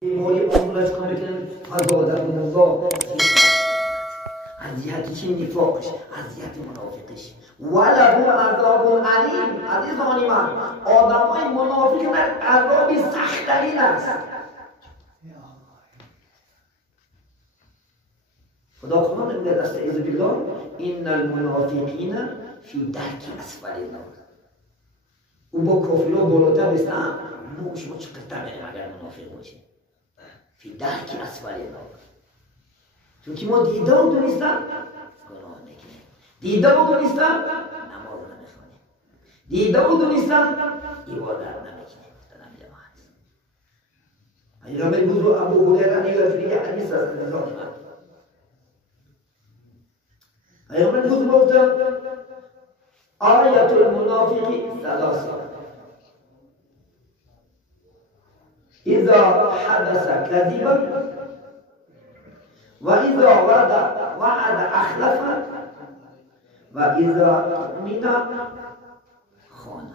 بیماری عمرش کنه که فضادت الله اذیت چی نفاقش اذیت منافقش ولهم عذاب علیم. عزیزان من آدمای منافق در عذابی سخت‌ترین است. خدا قرآن میگه استعیذ بالله ان المنافقین فی درک اسفل النار. او با کافرها بالاتر نیستن. ما شما چقدر بریم اگر منافق باشه فی درک اسفل النار. چون که ما دیده و دونستم گناه میکنیم، دیده و دونستم نماز نمیخونیم، دیده و دونستم عبادت نمیکنیم. دارم جماعت پیامبر بزرگ ابو هریره میگه یه حدیث از نزاع من پیامبر بزرگ گفتم آیت المنافقی ثلاثه اذا حدث كذبا وإذا وعد أخلف وإذا اؤمن خان.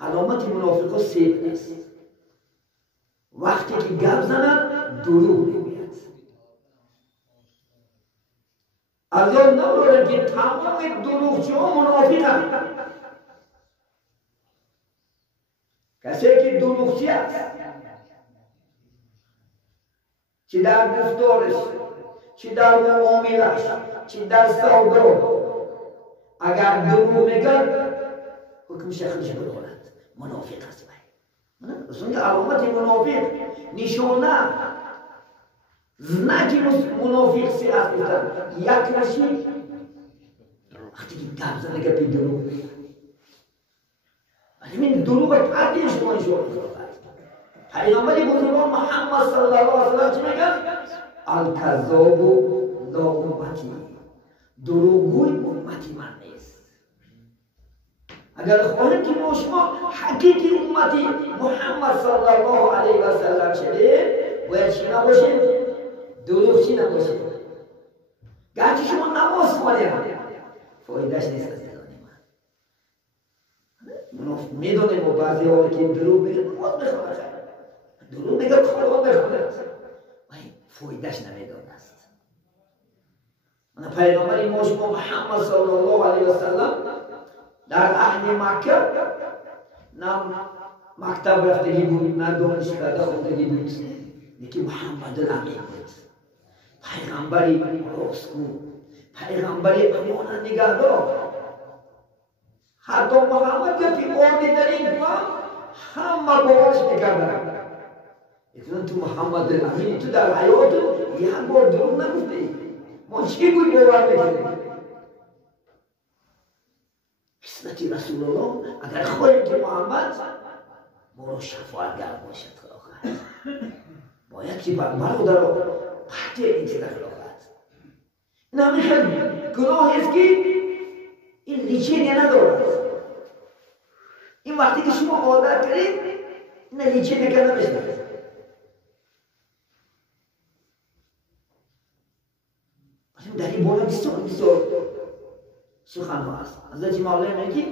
علامت منافقا سه است. وقتی که گپ زنند دروغ میگوید. از یاد نبرید که تمام دروغچی‌ها منافقند. کسی که دروغچی است چی در گفتارش، چی در معاملش، چی در سودا، اگر دروغ میگه حکم شخصش بداند منافق است. اصلا علامت منافق نشانه زنک منافق سی است. یک نشی وقتی که گپ زنه گپی دروغ میگه. این دروغ تعدیل شما شد. پیامبر بزرگوار محمد صلی الله علیه و سلم چی میگن؟ الکذاب لا امتی. دروغگوی امتی من نیست. اگر خواهیم که ما شما حقیقی امتی محمد صلی الله علیه و سلم شدیم باید چی نباشیم؟ دروغچی نباشیم. گرچه شما نماز خوانید فایدهش نیست. میدونیم و بعضی ها که دروغ میگه نماز بخونه، دروغ میگه قرآن بخونه، فایدهش نمیدونه است. من پیامبر ما شما محمد صلی الله علیه و سلم در اهل مکه نه مکتب رفتگی بود نه دانشکده خوندگی بود، یکی محمد الامین بود. پیغمبری راستگو، پیغمبری امانت نگهدار. حتی محمد که پیغامی در این کلام همه باورش میکردن. اکنون تو محمد الامین تو در حیات یک بار دروغ نگفتی. ما چی بود باور میکنیم؟ قسمت رسول الله اگر خواهیم که محمد ما را شفاعتگر باشد خلاقت باید که بر برادر را پرده اینچه در خلاقت. این همه خیلی گناه است که این لیچینی ندارد. این وقتی که شما عادت کرید این لیچینی که نمیشنید. در این بالا بسیار سخن ها هست. حضرت مولانا میگه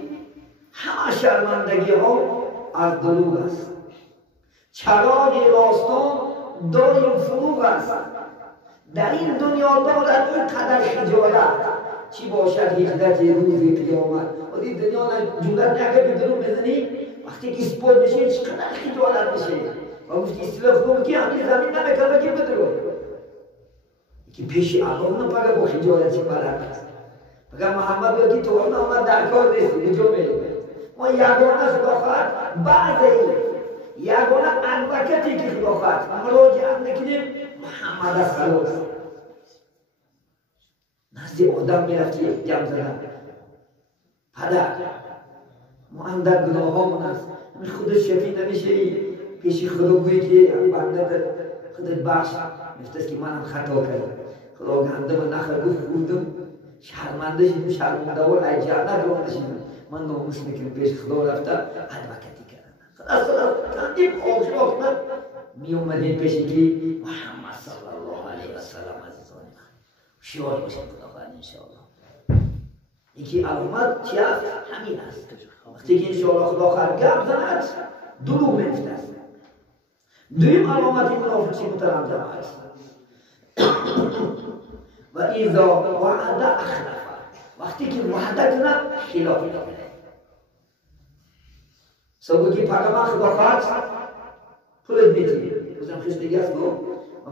همه شرمندگی ها از دروغ است. چراغ راستان دایم فروغ است. در این دنیا دارد این قدر خجالت چی باشد هجرت روز قیامت. و این دنیا جولت نگه به دروغ بزنی وقتی که سپور بشه چقدر خجالت بشه. و گفتی اصلاف کن که همین زمین نمیکنه که بدروغ که پیش آقا نپاگه با خجالت چی برک است. اگر محمد بگی تو اون آمد در کار نیست بجا میگه ما یگانه خداخواهد بعد یگانه انوکتی که خداخواهد مراجعت نکنیم محمد از خلاص نزد آدم میرفتی جمع زدن پدر ما اندر گناه هامون است خودت شفی نمیشه پیش خدا گویی که بنده خودت بخش میفتست که منم خطا کردم خدا گنده من نخر گفت بودم شرمنده شدیم شرمنده و عجب ندارده شدیم من ناموس میکنم پیش خدا رفتم ادوکتی کردم خدا کندیم آخر آخر می اومدیم پیش که محمد صلی الله علیه و سلم عزیزان من شیار باشیم خدا خواهد انشاءالله. یکی علامت چی است؟ همین است. وقتی که انشاءالله خدا خواهد گرد زند دروغ میفته است. دویم علامت منافقی مترجم است و ایذا وعد اخلف وقتی که وعده کنه خلاف کنه سبب که پیغمبر خدا خواست پولت میتونی بزن خیستگی هست گفت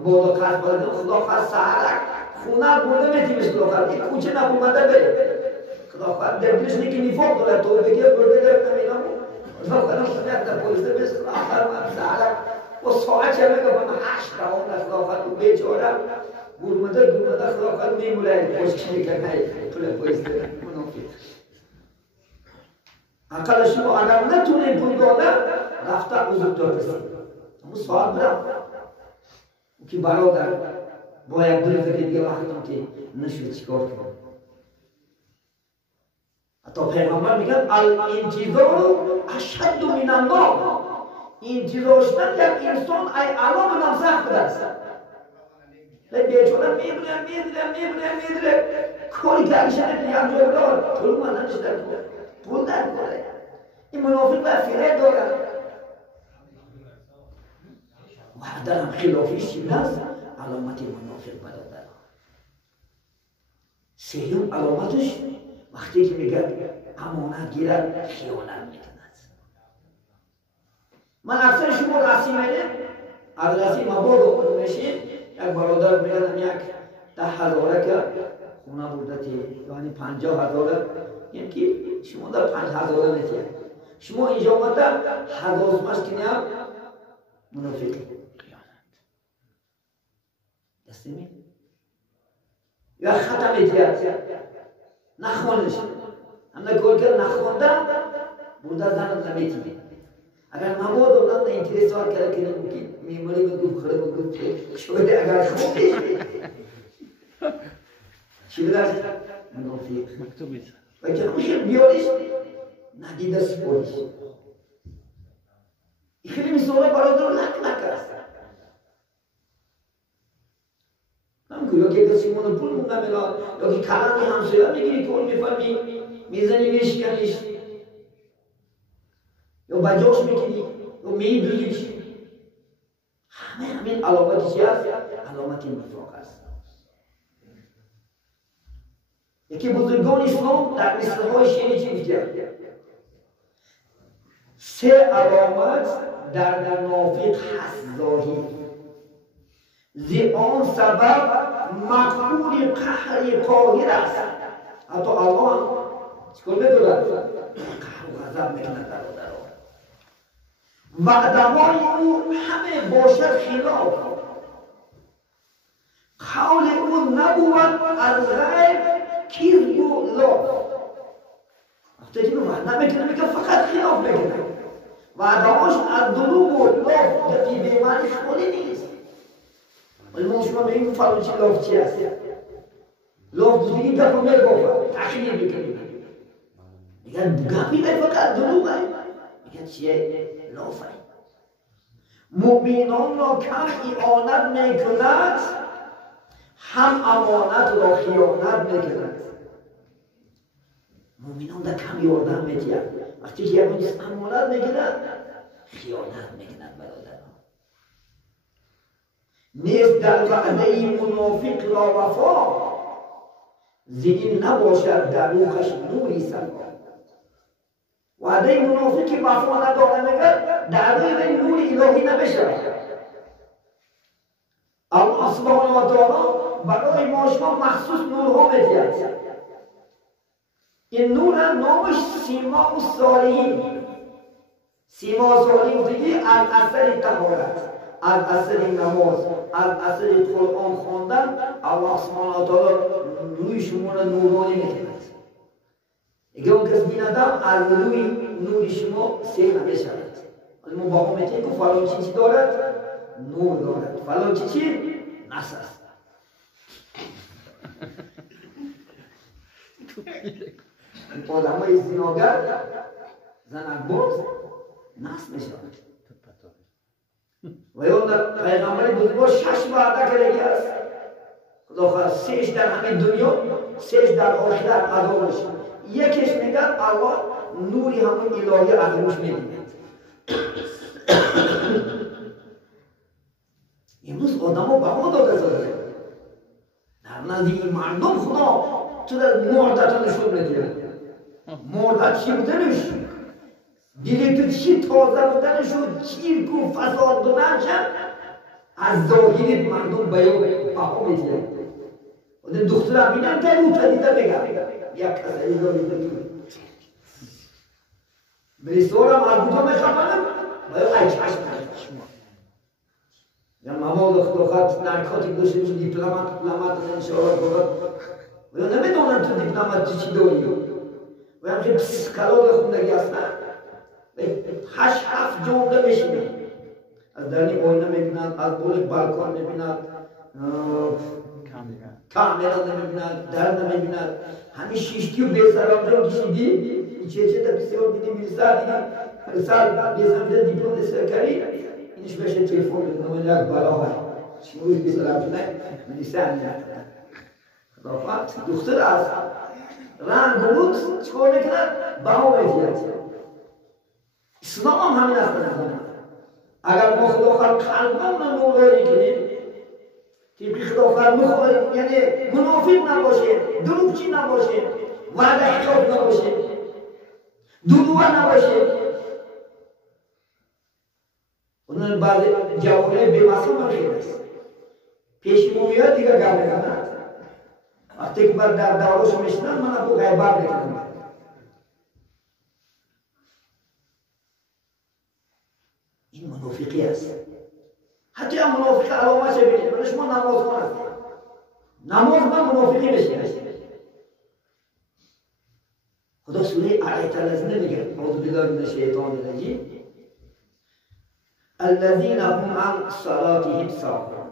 بالا خواست بالا خدا خواست سهرک خونه برده میتونیش خدا خواست این کوچه نبومده بره خدا خواست در دلش نیکی نیفاق داره تو بگیه برده در نمیدم خدا خواست سمیت در پولیسه بس آخر من سهرک و ساعت چه بگه من 8 روان خدا خواست و بیچاره گرمده خدا خواست میمونه پوشش میکنه پول پولیسه منافق اقل شما اگر نتونه پول داده رفته عضوتار رسید اما سوال برم که برادر باید دل فکر دیگه وقتم که نشد چیکار کنم حتی پیغمبر میگن الانتظار اشد من النار انتظار شدن یک انسان ای علام نفسه خود است بیچاره میدونه کاری که شده پیام جواب پول من نشده پول داره این منافق باید فیره داره وعده هم خلافیش چی هست علامت منافق برادر سیوم علامتش وقتی که میگه امانت گیرد خیانت میکند من اکثر شما رسیمه از رسیم آباد رو میشید یک برادر میگن یک 10,000 که خونه بودتی یعنی 50,000 یعنی که شما در 5,000 نتید شما اینجا آمده 1000 ماش کنیم منافقی دستی یا ختم اتیاد نخوانش همه گل کرد نخوانده بوده زنم نمیتید اگر مباد اونم نه اینترس وار کرده که نمکی میمونی من گفت خرده من گفت شده اگر خوبی چی بدرد؟ منافق مکتوبی و که خوشی بیاریش ندیده سپوریش این خیلی میسوره برادر لک نکرد یا که کسی مونوپول مونده میلا یا که کلانی همسایه میگیری کل میفهمی میزنی میشکنیش یا بجاش میکنی یا میدویش همین علامتی چی هست؟ علامت نفاق هست یکی بزرگان اسلام در مثلهای شیری چی میگه؟ 3 علامت در منافق هست ظاهر زی آن سبب مقبول قهر قاهر است حتی الله چکار میدونن؟ قهر و غضب میکنن برادر وعده‌های او همه باشد خلاف قول او نبود از غیر کذب و لاف وقتی که وعده میکنه میگه فقط خلاف میکنه وعده‌هاش از دروغ و لاف دقیق به معنی خالی نیست ولی ما شما بگیم فرون چی لاف چی هست لاف دیگه گفت میگفت تخییر میکنیم میگن گفت میگه فقط دروغه میگن چیه لافه مؤمنان را کم اعانت میکند هم امانت را خیانت میکند مؤمنان را کم یاردن میتید وقتی که یک امانت میکند خیانت میکند برادران نیست در وعده منافق را وفا زین نباشد در روحش نوری سرما وعده منافقی وفا نداره میگه در روی نور الهی نمیشه الله سبحانه و تعالی برای ما شما مخصوص نورها میدید این نور نامش سیما و صالحین سیما و صالحین دیگه از اثر طهارت از اثر نماز از اثر قرآن خواندن الله سبحانه و تعالی روی شما را نورانی میکند اگه اون کس بیندم از روی نور شما سیر نمیشود ما با هم میتونیم که فلان چی دارد نور دارد فلان چی نس است آدم های زناگر زنگباز نس میشود و یا پیغمبر بزرگوار 6 وعده کرده است خدا خواست 3 در همین دنیا 3 در آخرت عذابش یکیش میگن الله نوری همون الهی از روش میبیند امروز آدمو بها داده شده در نزدیک مردم خدا تو در مردت نشون میده مردت چی بودنش دیگه تو چی تازه بودنش و چیرک و فساد بودنش از ظاهریت مردم بها میده و دخترم بینم که رو پدیده بگم یک کسی داری بریستورم مربوطه میخوانم باید ایچهش کنم یا مواد خلوخت نرکاتیک داشته میشه دیپلمات انشاءالله بگم و یا نمیدونم تو دیپلمات چی داری و هم که پسکالوگ خوندگی هستن 8-7 جمله بشینه از درنی آینه میبینند از بول بالکن میبینند کاملا نمیبیند در نمیبیند همین شیشتی و بیسرام رو کشیدی این چه تا بسیار دیدی میرسا دیدی سال بیسرام دیپلم سرکاری اینش بشه تلفن بدونم یک بالا های شموش بیسرام شده میرسا میاد خدافت دختر از رنگ بود چکار میکند باو میتید اسلام هم همین است نظرم اگر ما خدا قلبمون نوری کنیم که خداوند میخواد یعنی منافق نباشه دروغچی نباشه وعده خلاف نباشه دروغ نباشه اون بعد جوانه بی‌معصوم میشه پیشمونیات دیگه گام میکنن وقتی که بر در دعواش میشنن من ابو غیبت میکنم این منافقی است حتی هم منافق علامه چه بینید برای شما نماز کن هستید نماز من منافقی بشید خدا سوره آیت الذین میگه اعوذ بالله من الشیطان الرجیم الذین هم عن صلاتهم ساهون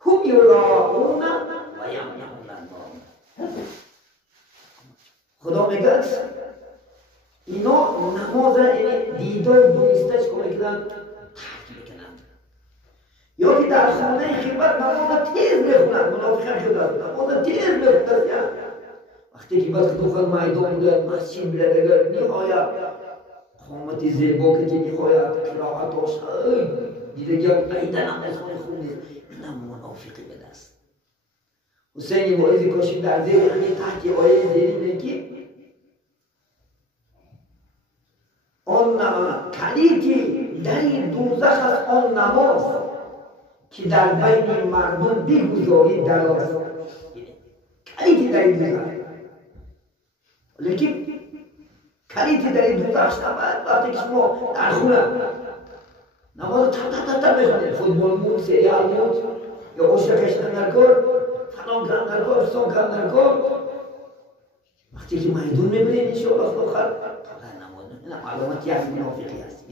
هم یراءون و یمنعون الماعون خدا میگه اینا نماز را دیدار دونستش کنند یا که در خانه خدمت نماز تیز بخونند منافقان شده نماز تیز بخونند وقتی که بعد داخل میدان بودند مسجد بودند نهایت قامت زیبا که نهایت قرائتش دیده که ایده نماز خون نیست اینم منافقی به دست حسین واعظی کاشی در زیر همین تحت آیه زیری میگه آن کلیدی در این دوزخ از آن نماز که در بین مردم بگذاری دراز کلیدی در این دوزخ لیکن کلیدی در این دوزخ نباید وقتی که شما در خونه نماز تا بخونید فوتبال مون سریال مون یا عشق کشتن نکن فلان کن نکن فلان کن نکن وقتی که میدون میبرید انشاءالله خدا خلق این علامت یک منافقی است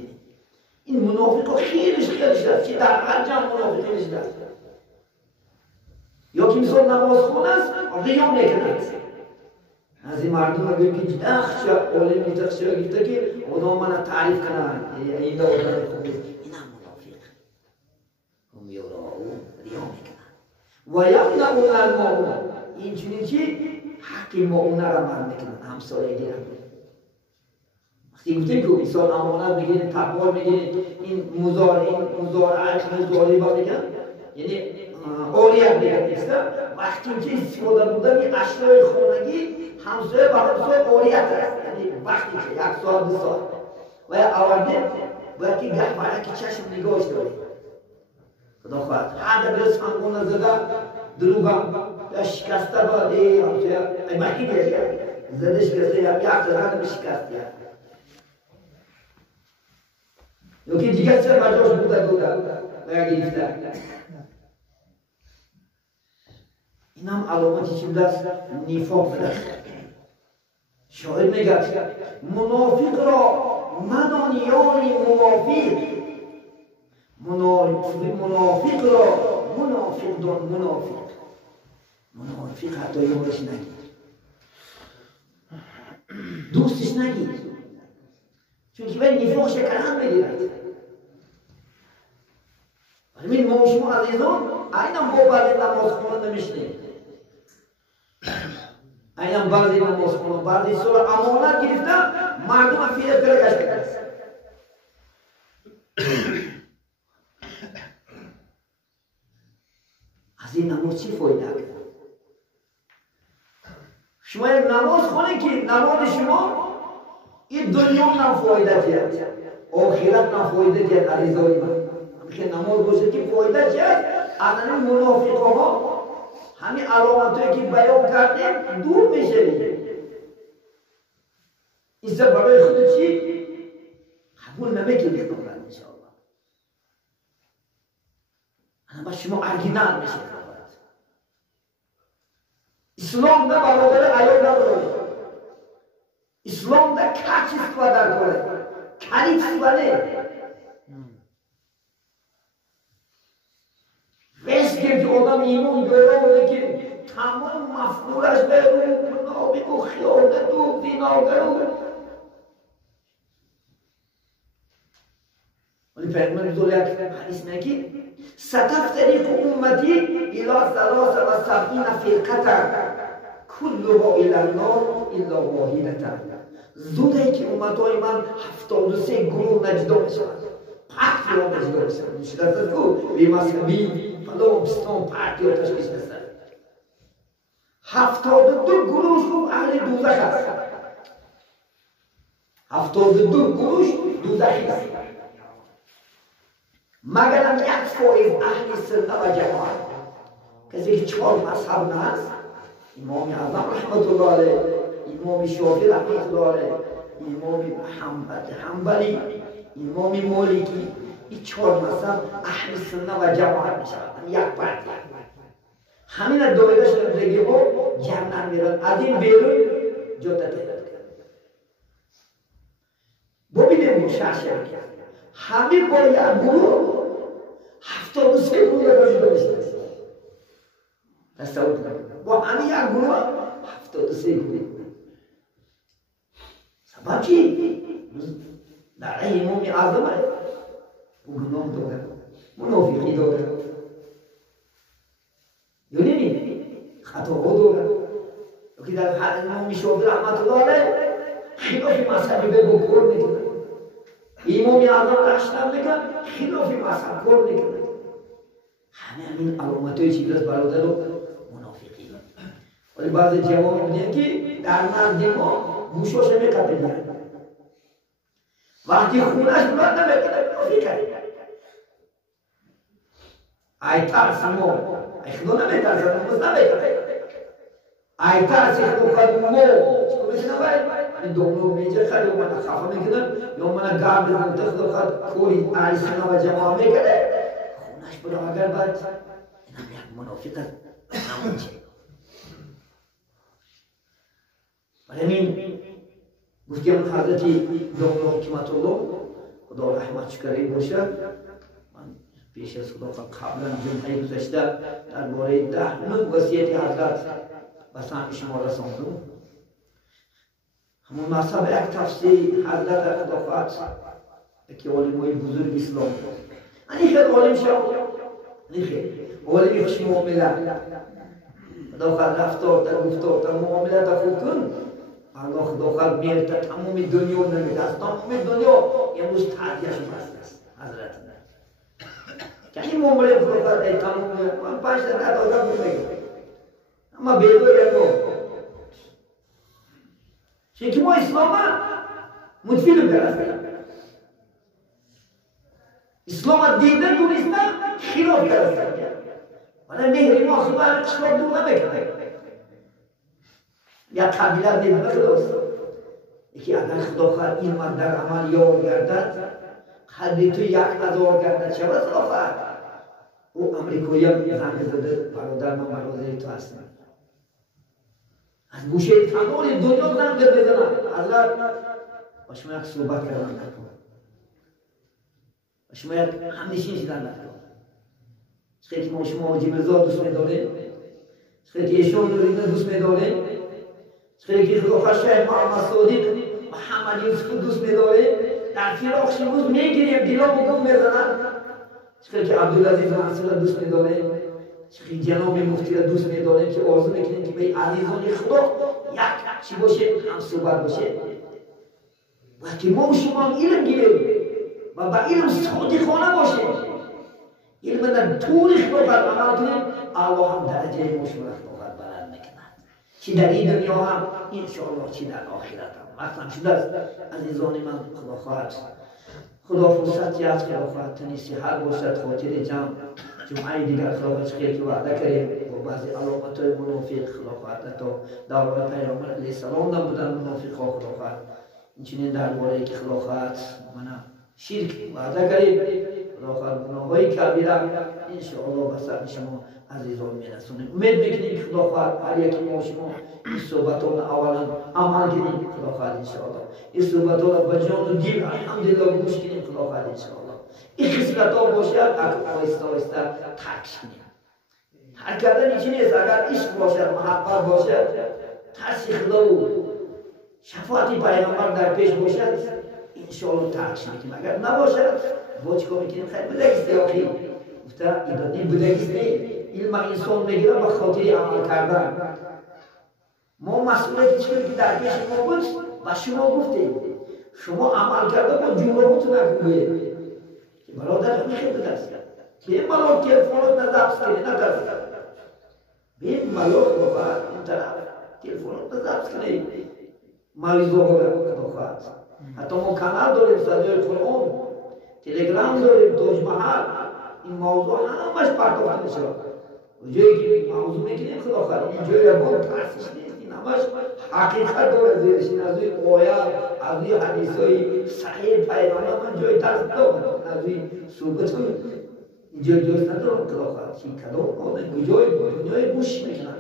این منافق خیلیش است که در هر جمع منافقی نشده است یا که مثال نماز خونه است قیام نکند از این مردم اگر که دخش علمی تخش گفته که اونا من تعریف کنند این دا آدم خوب این هم منافق هم یراءون ریا میکنند و یمنعون الماعون این چنین چی حق ماعونه را منع میکنند همسایگی را وقتی گفتیم که انسان امانت میگیرید تقوا میگیرید این مزارعت مزاربه میگن یعنی آریت میگن نیستم وقتی که استفاده بودن این اشیای خانگی همسایه به همسایه آریت هست یعنی وقتی که یک ساعت دو ساعت و یا آورده باید که گهبره که چشم نگاهش دارید خدا خواهد هر درست همونه زده دروغم یا شکسته باید همسایه قیمتی بیاد زده شکسته یا یک زده شکسته یا که دیگر چه مجاش بوده و یا گرفته این هم علامتی چی بوده است؟ نفاق بوده است شاعر میگه منافق را مدان یاری موافق منافق را منافق دان منافق حتی یارش نگیر دوستش نگیر چون که باید نفاق شکران بگیرد همین ما شما عزیزان اینم با بعضی نماز خونن نمیشنیم اینم بعضی نماز خونن بعضی سال امانت گرفتن مردم فیده کرده گشته. از این نماز چی فایده کرد؟ شما یک نماز خونه که نماز شما این دنیا نم فایده کرد آخرت نم فایده کرد عزیزای من که نماز باشه که فایده کرد از این منافقه ها همین علامتایی که بیان کردیم دور میشه این برای خود چی؟ قبول نمیکنید کنند انشاءالله اما شما ارگینال میشه اسلام نه برابر ایال نداره اسلام نه کچ استفاده کنه کلیت استفاده رسکیم که آدم ایمان داره بوده که تمام مفهولش به رو منافق و خیانت و زناگر و ولی پیغمبر دوله حدیث میگه ستفترق امتی الى 73 فرقه كلها الى النار الا واحده زوده که امتای من 73 گروه نجدا میشوند پاک رو نجدا میشوند شده است کو بی مذهبی فلان بستان پاک رو تشخیص دستن 72 گروه اهل دوزخ است 72 گروه دوزخی است مگر هم 1% اهل سنت و جماعت کسی که 4 مذهب هست امام اعظم رحمت الله علیه امام شافعی رحمت الله علیه امام حنبلی امام مالکی این 4 مذهب اهل سنت و جماعت میشوند یک پارتی همین دویده شده دیگه او جنت میرن از این بیرون جدا تیرد ببینیم مشاهده همه با یک گروه 73 گروه باید داشته تصور کنید با همه یک گروه 73 گروه سبب چی؟ در امام اعظم او گناه داره منافقی داره یعنی خطاها داره که در حد امام شافعی رحمت الله علیه خلاف مذهبی به بکر میکنه امام اعظم رشتم میگن خلاف مذهب کار میکنه همه این علامتهای چی دست برادر و منافقی ولی بعضی جوان میگن که در نزد ما گوشاش میقبل وقتی خونش بلند نمیکنه منافقه ای ترس ما ای خدا نمیترسه نماز نمیکنه ای ترس خدا ما چکو میشنه باید این دوملو میجه خیلی من خفه میکنن یا من گرم بزنم تخت خود کوری اهل سنت و جماعت میکنه خونش برم اگر باید اینم یک منافق نمون چه برای همین گفتیم حضرت دوملو حکمت الله خدا رحمت شکری باشه من پیش از خدا قبلا جمعه گذشته درباره 10 وصیت حضرت به سمع شما رساندم همون مذهب یک تفسیر حضرت خداوند که علمای بزرگ اسلام این خیلی عالم شد این خیلی عالمی خوش معامله خداوند رفتار در گفتار در معامله در خوب کن الله خداوند میرد تمام دنیا نمیده از تمام دنیا امروز تعدیهش بسته است حضرت که این معامله خداوند تمام من 5 دقیقه دادم میگم اما بیدو چون ما اسلام مدفیل برستیم اسلام دیده دونستن خلاف برستیم ولی مهری ما خبر خلاف دور نمیکنه یا قبیله دیده بخلاست یکی اگر خدا خواهد این من در عمل یار گردد قدر تو 1000 گردد شود خلافت او امریکایی هم زنگ زده برادر من برادر تو هستم از گوشه تمام دنیا زنگ بزنم حضرت با شما یک صحبت کردن نکن با شما یک همنشین شدن نکن خیلی ما شما حاجی مرزا دوست می‌داریم خیلی ایشان نورینا دوست می‌داریم خیلی خدا شیخ محمد صادق محمد یوسف دوست می‌داریم در فراق شمروز میگیریم دیلا بگم میزنن خیلی عبدالعزیز منصور دوست می‌داریم خیلی جناب مفتی را دوست می‌داریم که آرزو می‌کنیم که به عزیزان خدا یک چی باشه هم صحبت باشه وقتی ما و شما علم گیریم و با علم صادقانه باشیم علم در طول خلقت عمل کنیم الله هم درجه مشمول خلقت بلند میکند چی در این دنیا هم انشاءالله چی در آخرت هم مثلا شده است عزیزان من خدا خواهد خدا فرصتی از خدا خواهد تنیسی هر باشد خاطر جمعه دیگر خدا خیر که وعده کریم و بعضی علامت های منافق خدا خواهد تا دعوت پیامبر علیه السلام نبودن منافق ها خدا خواهد اینچنین درباره که خدا خواهد شرک وعده کریم خدا خواهد گناه‌های کبیره انشاءالله به سر شما عزیزان میرسونیم امید میکنیم که خدا خواهد هر یکی ما شما این صحبتان اولا عمل کنیم خدا خواهد انشاءالله این صحبتان به جان و دل الحمدلله گوش کنیم خدا خواهد انشاءالله این خصلت ها باشد آهسته آهسته ترک کنیم ترک کردن این چی نیست اگر عشق باشد محبت باشد ترس خدا و شفاعت پیامبر در پیش باشد انشاءالله ترک میکنیم اگر نباشد با چیکار میکنیم خیلی بدگیسته آخی گفته ایدادی بدگیسته علم انسان میگیره به خاطر عمل کردن ما مسئولیت چیزی که در پیش ما بود و شما گفتیم شما عمل کرده با جمهورتون نکنید برادر خیلی بدست به ملو تلفونت نزبس کنی ندست به ملو بخواهد این طرف تلفونت نزبس کنی مریضو بخواهد حتی ما کانال داریم صدای قرآن تلگرام داریم دوج محل این موضوع همش پرتوخته میشه جایی که موضوع میکنیم خدا خواهد این جایی با ترسش نیست این همش حقیقت داره زیرش این از روی قویت از روی حدیثای صحیح پیغمبر من جای ترس دارم از روی صحبت هم اینجا جایست ندارم خدا خواهد که کدام آدم جای گوش میکنن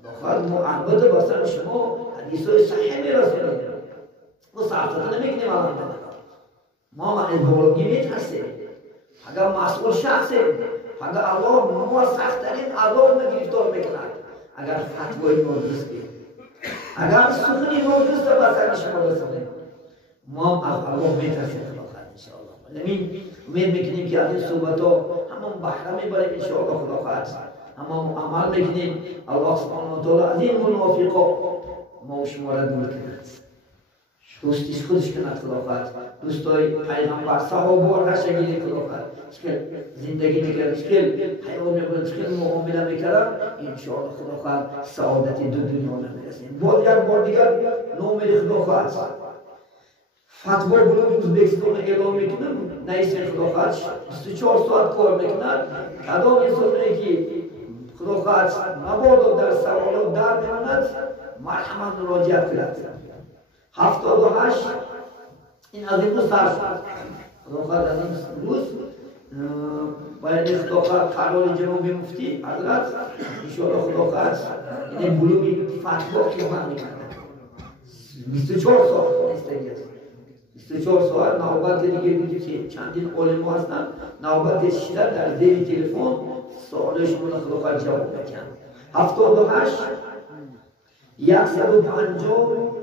خدا خواهد ما البته با سر شما حدیثای صحیح میرسونیم و ساعتتا نمیکنیم ما از بولگی میترسیم اگر مسئول شخصیم اگر الله ما سخت‌ترین عذاب نگرفتار میکند اگر فتوای ما درست کنیم اگر سخنی ما درست به سر شما رسونیم ما از الله میترسیم خدا خواهد انشاءالله نمین امید میکنیم که از این صحبت ها همون بحره میبریم انشاءالله خدا خواهد همون عمل میکنیم الله سبحانه و تعالی از این منافقا ما و شما را دور کند دوستیش خودش کند خدا خواهد دوستای پیغمبر صحابه را شگیری خدا خواهد چکل زندگی میکرد چکل حیوان میکرد چکل معامله میکرد انشاءالله خدا خواهد سعادت دو دنیا نمیرسیم باز یک بار دیگر نومید خدا خواهد فتوا بلوغ ازبکستان اعلام میکنم نیستین خدا خواهد 24 ساعت کار میکند کدام انسانی که خدا خواهد مبادا در سوالات در میماند مرحمت مراجعت کرد 78 این از این روز سر شد خدا خواهد از این روز باید خدا خواهد قرار جنوبی مفتی حضرت انشاءالله خدا خواهد این بلوغی فتوا که من میکند 24 ساعت نیستگی است 24 ساعت نوبت دیگه دیدی که چندین علما هستن نوبت شیده در زیر تلفن سوالشون رو خدا خواهد جواب بکن 78 150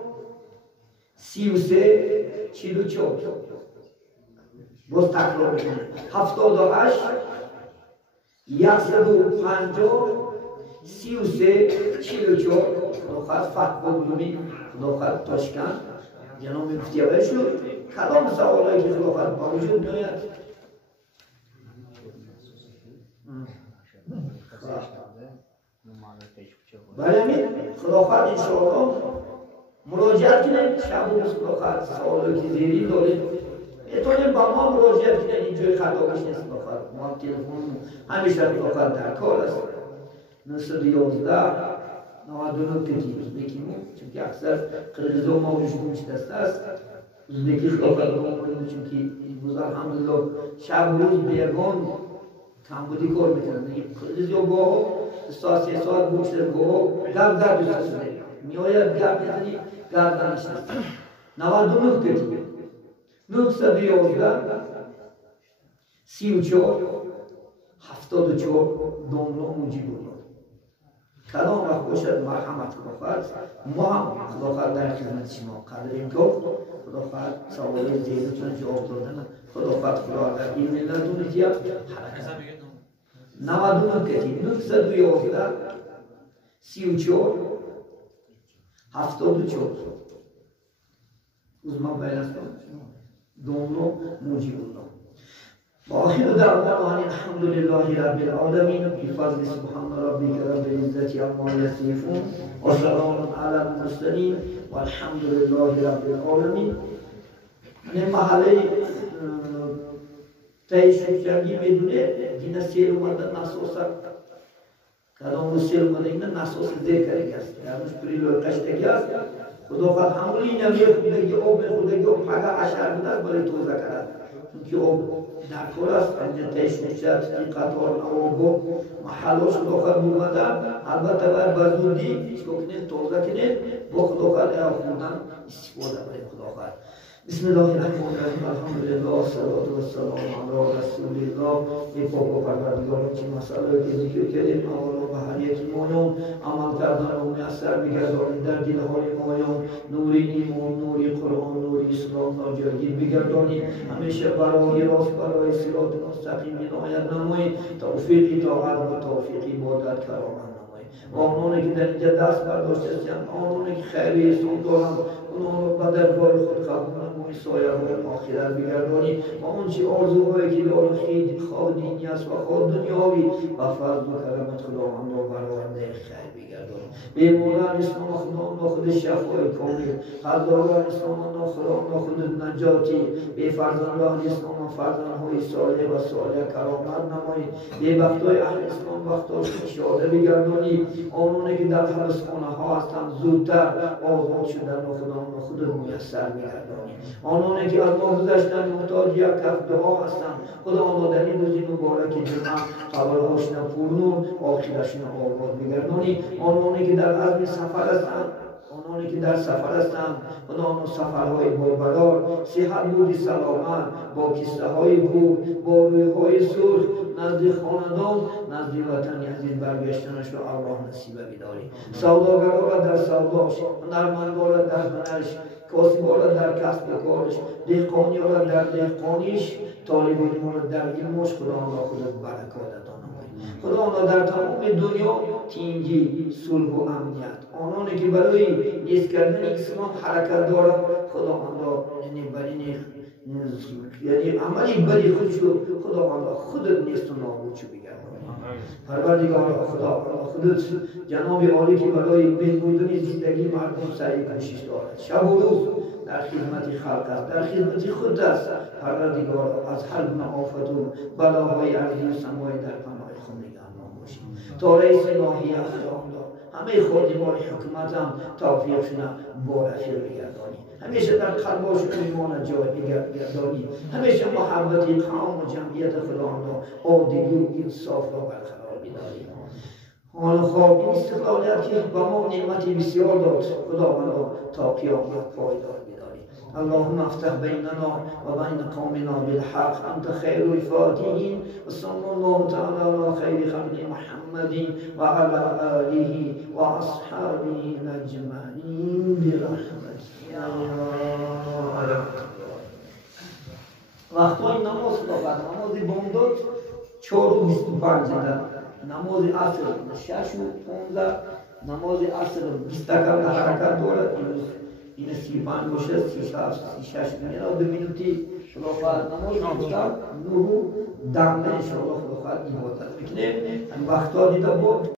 33 44 باز تکرار میکنم 78 150 33 44 خدا خواهد فتوا بلومی خدا خواهد تاشکن جناب مفتی اول شد کدام سوالایی که خدا خواهد با وجود ناید بله خدا خواهد انشاءالله مراجعت کنید شب و روز خدا خواهد سوالایی که زیرین دارید اتونیم با ما مراجعت کنید اینجای خطابش نیست خدا خواهد ما تلفون همیشه خدا خواهد در کار است 911 99 کتی ازبکیمون چون که اکثر قرقیزا ما وجود دست است ازبکی خدا خواهد ما کنیم چون که این روز الحمدلله شب و روز بیگان کمبودی کار میکنند قرقیزا با ساعت 3 ساعت بوشت با گرد دوست شده میآید گرد میزنی گرد نشد 99 کتی 911 34 74 داملا موجی بود کدام وقت باشد مرحمت خدا خواهد ما هم خدا خواهد در خدمت شما قدر امکان خدا خواهد سوال زیرتون جواب دادن خدا خواهد خدا در این ملتون زیاد حرکت 99 کتی 911 34 74 uzman bayraktan doğumlu mucibullah. وآخر دعوانا الحمد لله رب العالمين بفضل سبحان ربك رب العزة عما يصفون وسلام على المرسلين والحمد لله رب العالمين. این محله تایشوشگی میدونه دینا سیر اومده ناسوسا کدام سیر اومده اینا ناسوس ذکری است یعنی پریلو کشتگی است خدا خواهد همونی نمیه خودگی آب خودگی آب پگه عشر بوده برای توزه کرد چونکه آب در کل است اینجا تایشوشت قطار آب محلوش خدا خواهد اومده البته باید بزودی چکو کنید توزه کنید با خدا خواهد خودم استفاده برای خدا خواهد. بسم الله الرحمن الرحیم الحمد لله والصلاة والسلام علی رسول الله. ای پاک و پروردگار چه مسئله که ذکر کردیم اول و هر یک مایان عمل کردن و میسر بگردانید در دلهای مایان نوری ایمان نوری قرآن نوری اسلام ناجایگیر بگردانید همیشه برای راست برای صراط مستقیم عنایت نمایید توفیق اطاعت و توفیق عبادت کرامت نمایید و آنانی که در اینجا دست برداشتند آنانی که خیر اسلام دارند اونها رو به درگاه خود قبول نمایی سایه های آخرت بگردانی و آنچه آرزوهایی که دارد خواه دینی است و خواه دنیاوی و فضل و کرمت خداوند را برآورده خیر بگردانی بیماران اسلام خدا خود شفای کامل هزاران اسلام خدا خود نجاتی بی فرزندان اسلام فرزندهای صالح و صالح کرامت نمایی بی وقتای اهل اسلام وقتای شاده بگردانی آنانی که در حبسخانه ها هستند زودتر آزاد شدن و خدا خود میسر می‌گردانی آنانی که از ما گذشتن محتاج یک کف دعا هستند خدا آنها در این روز مبارک جمعه قبرهاشون پرنور آخرتشون آباد بگردانی آنانی که در عزم سفر هستند آنانی که در سفر هستند خدا آن سفرهای بابرار صحت بودی سلامت با کیسه های بود با رویهای سرخ نزد خاندان نزد وطن عزیز برگشتنش را الله نصیب بداری سوداگران را در سوداش هنرمندان را در هنرش کاسبان را در کسب و کارش دهقانی را در دهقانیش طالبان را در علمش خدا آن را خودت برکات عطا نماید خدا آن را در تمام دنیا تینگی صلح و امنیت آنانی که برای نیست کردن اسلام حرکت دارند خدا آن را یعنی عملی بری خودشو خدا آن را خودت نیست و نابود شو بگردانی پروردگار خدا خودت جناب عالی که برای بهبودی زندگی مردم سعی کوشش دارد شب و روز در خدمت خلق است در خدمت خود است پروردگار از هر گونه آفت و بلاهای ارضی و سماوی در پناه خود نگهدار باشید تا رئیس ناحیه اخرام همه خادمان حکومت هم توفیقشون با رفیق بگردانی همیشه در قلباشون ایمان جای بگردانی همیشه محبتی قوم و جمعیت خدا را عادلی و انصاف را برقرار بداری حال خواب این استقلالیت که به ما نعمتی بسیار داد خداوند را تا قیامت پایدار بداری اللهم افتح بیننا و بین قومنا بالحق انت خیر الفاتحین و صلی الله تعالی علی خیر خلق محمد و علی آله و اصحابه اجمعین برحمتک یا الله. وقتای نماز خداوند نماز بامداد 4:25 نماز عصر 6:15 نماز عصر 20 دقیقه حرکت دارد این 35 باشه 36 دو مینوتی خداوند نماز می‌خواد 9 دقیقه ان شاء الله خداوند عبادت می‌کنه وقتا دیده بود